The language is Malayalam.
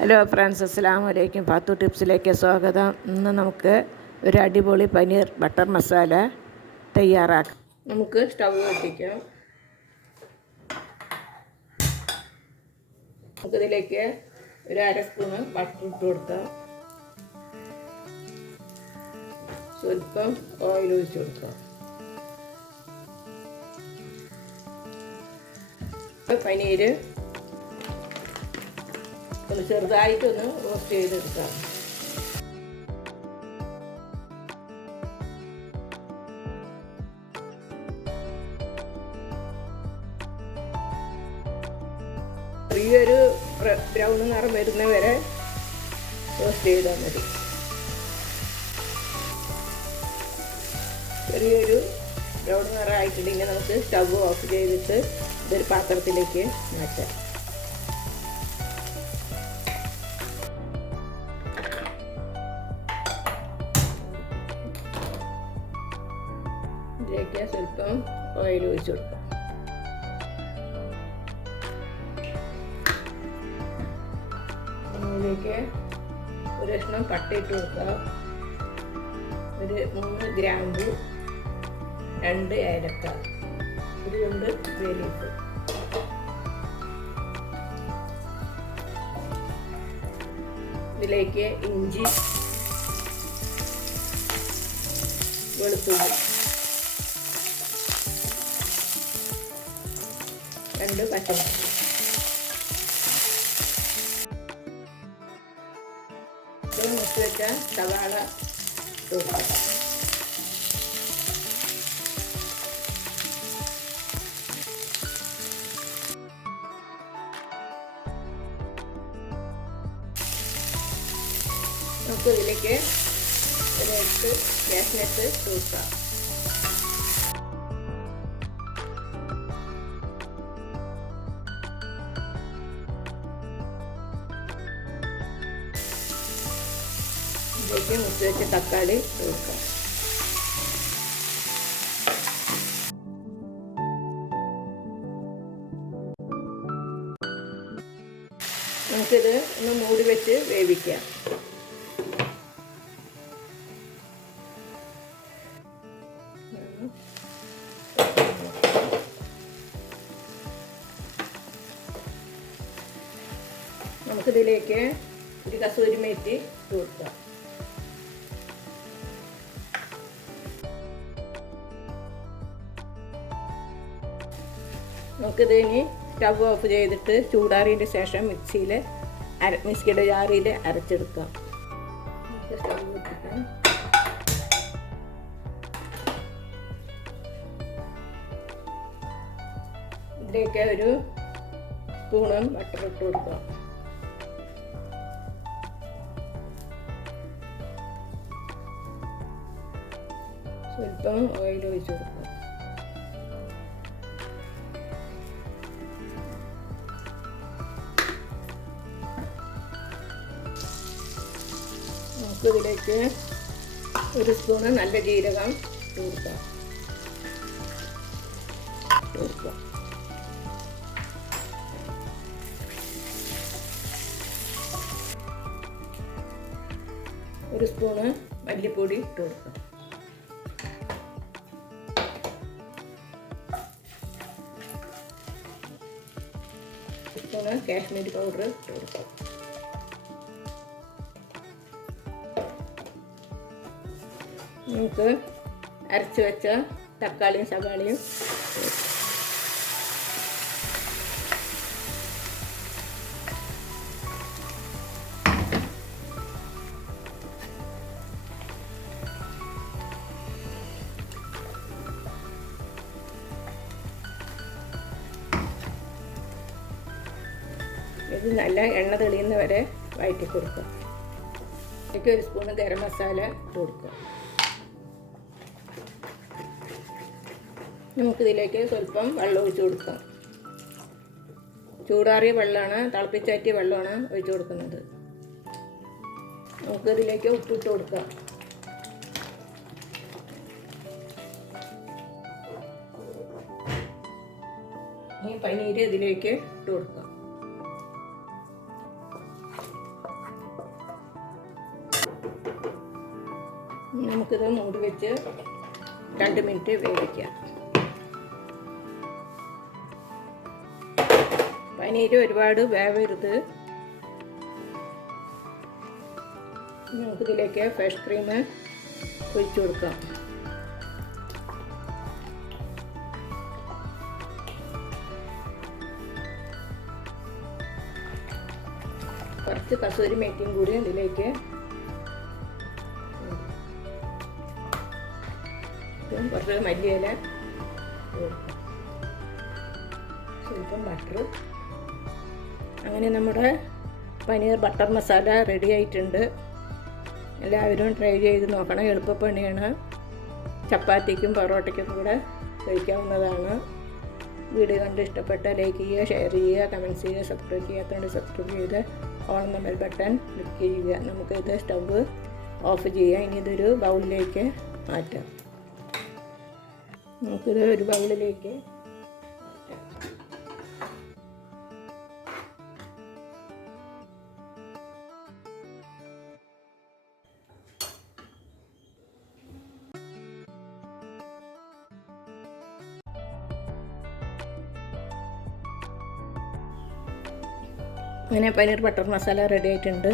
ഹലോ ഫ്രണ്ട്സ്, അസ്സലാമു അലൈക്കും. ഫാത്തു ടിപ്സിലേക്ക് സ്വാഗതം. ഇന്ന് നമുക്ക് ഒരു അടിപൊളി പനീർ ബട്ടർ മസാല തയ്യാറാക്കാം. നമുക്ക് സ്റ്റവ് കത്തിക്കാം. നമുക്കിതിലേക്ക് ഒരു അര സ്പൂണ് ബട്ടർ ഇട്ട് കൊടുക്കാം. സ്വല്പം ഓയിൽ ഒഴിച്ച് കൊടുക്കാം. പനീർ ഒന്ന് ചെറുതായിട്ടൊന്ന് റോസ്റ്റ് ചെയ്തെടുക്കാം. ചെറിയൊരു ബ്രൗൺ നിറം വരുന്ന വരെ റോസ്റ്റ് ചെയ്താൽ മതി. ചെറിയൊരു ബ്രൗൺ നിറം ആയിട്ടുണ്ടെങ്കിൽ നമുക്ക് സ്റ്റവ് ഓഫ് ചെയ്തിട്ട് ഇതൊരു പാത്രത്തിലേക്ക് മാറ്റാം. ഇതിലേക്ക് സ്വല്പം ഓയിൽ ഒഴിച്ച് കൊടുക്കാം. അതിലേക്ക് ഒരു കഷ്ണം പട്ട ഇട്ട് കൊടുക്കുക. ഒരു 3 ഗ്രാമ്പു, 2 ഏലക്ക, ഒരു തുണ്ട് ബേ ലീഫ്. ഇതിലേക്ക് ഇഞ്ചി, വെളുത്തുള്ളി, 2 പച്ചമുളക്, മുറിച്ച് വെച്ച സവാള കൊടുക്കുക. നമുക്ക് ഇതിലേക്ക് ഒരു 8 കാഷ്നട്ട് കൊടുക്കാം. ഇതിലേക്ക് മുറിച്ച് വെച്ച തക്കാളി കൊടുക്കാം. നമുക്കിത് ഒന്ന് മൂടി വെച്ച് വേവിക്കാം. നമുക്കിതിലേക്ക് ഒരു കസൂരി മേത്തി ഇട്ട് കൊടുക്കാം. നമുക്കിത് ഇനി സ്റ്റവ് ഓഫ് ചെയ്തിട്ട് ചൂടാറിയതിന് ശേഷം മിക്സിയുടെ ജാറിൽ അരച്ചെടുക്കാം. സ്റ്റവ് വെച്ചിട്ട് ഇതിലേക്ക് ഒരു സ്പൂണും ബട്ടർ ഇട്ട് കൊടുക്കാം. സ്വല്പം ഓയിൽ ഒഴിച്ച് കൊടുക്കാം. നമുക്കിതിലേക്ക് ഒരു സ്പൂണ് നല്ല ജീരകം ഇട്ട് കൊടുക്കാം. ഒരു സ്പൂണ് മല്ലിപ്പൊടി ഇട്ട് കൊടുക്കാം. സ്പൂണ് കാശ്മീരി പൗഡർ ഇട്ട് കൊടുക്കാം. നമുക്ക് അരച്ച് വെച്ച തക്കാളിയും സവാളയും ഇത് നല്ല എണ്ണ തെളിയുന്ന വരെ വഴറ്റി കൊടുക്കുക. ഇതിലേക്ക് ഒരു സ്പൂണ് ഗരം മസാല ഇട്ട് കൊടുക്കുക. നമുക്കിതിലേക്ക് സ്വല്പം വെള്ളം ഒഴിച്ച് കൊടുക്കാം. ചൂടാറിയ വെള്ളമാണ്, തിളപ്പിച്ചാറ്റിയ വെള്ളമാണ് ഒഴിച്ച് കൊടുക്കുന്നത്. നമുക്കിതിലേക്ക് ഉപ്പിട്ട് കൊടുക്കാം. ഈ പനീർ ഇതിലേക്ക് ഇട്ട് കൊടുക്കാം. നമുക്കിത് മൂടി വെച്ച് 2 മിനിറ്റ് വേവിക്കാം. പനീർ ഒരുപാട് വേവരുത്. നമുക്കിതിലേക്ക് ഫ്രഷ് ക്രീം ഒഴിച്ചു കൊടുക്കാം. കുറച്ച് കസൂരി മേത്തിയും കൂടി ഇതിലേക്ക് കുറച്ച് മല്ലിയില, സ്വല്പം ബട്ടർ. അങ്ങനെ നമ്മുടെ പനീർ ബട്ടർ മസാല റെഡി ആയിട്ടുണ്ട്. എല്ലാവരും ട്രൈ ചെയ്ത് നോക്കണം. എളുപ്പപ്പണിയാണ്. ചപ്പാത്തിക്കും പൊറോട്ടയ്ക്കും കൂടെ കഴിക്കാവുന്നതാണ്. വീഡിയോ കണ്ട് ഇഷ്ടപ്പെട്ട ലൈക്ക് ചെയ്യുക, ഷെയർ ചെയ്യുക, കമൻറ്റ്സ് ചെയ്യുക. സബ്സ്ക്രൈബ് ചെയ്യാത്തതുകൊണ്ട് സബ്സ്ക്രൈബ് ചെയ്ത് ഓൺ എന്ന ബെൽ ബട്ടൺ ക്ലിക്ക് ചെയ്യുക. നമുക്കിത് സ്റ്റവ് ഓഫ് ചെയ്യാം. ഇനി ഇതൊരു ബൗളിലേക്ക് മാറ്റാം. നമുക്കിത് ഒരു ബൗളിലേക്ക് അങ്ങനെ പനീർ ബട്ടർ മസാല റെഡി ആയിട്ടുണ്ട്.